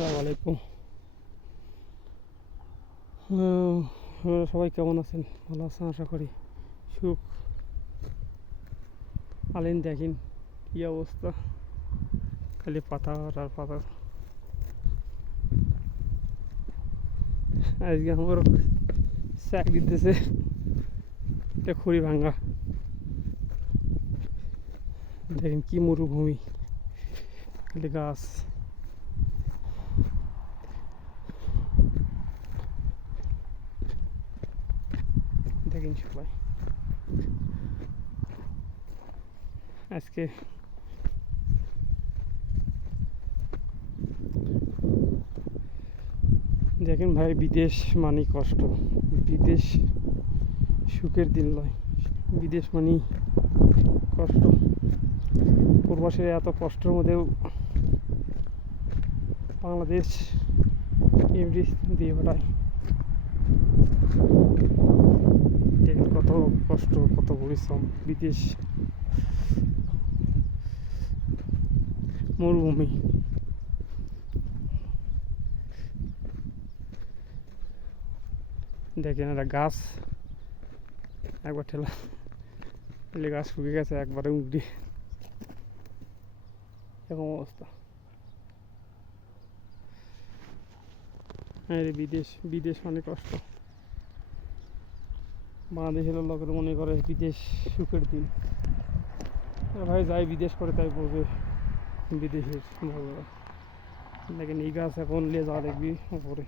আসসালামু আলাইকুম। আপনারা সবাই কেমন আছেন? ভালো আছেন আশা করি। সুখ আলেন দেখেন কী অবস্থা, খালি পাতা আর পাতা। আজকে আমার স্যাক দিতেছে একটা খড়ি ভাঙ্গা। দেখেন কি মরুভূমি, খালি গাছ। দেখেন সবাই আজকে দেখেন ভাই, বিদেশ মানে কষ্ট। বিদেশ সুখের দিন নয়, বিদেশ মানে কষ্ট। প্রবাসীরা এত কষ্টের মধ্যেও বাংলাদেশ এমডি দিয়ে বেড়ায়। দেখেন কত কষ্ট, কত পরিশ্রম। বিদেশ মরুভূমি। দেখেন একটা গাছ একবার ঠেলা এলে গাছ শুকিয়ে গেছে একবারে উগড়ে, এরকম অবস্থা। হ্যাঁ রে, বিদেশ বিদেশ মানে কষ্ট। বাংলাদেশের লোকের মনে করে বিদেশ সুখের দিন। ভাই যাই বিদেশ করে তাই বলবে বিদেশের। দেখেন এই গাছ এখন নিয়ে যাওয়া দেখবি উপরে।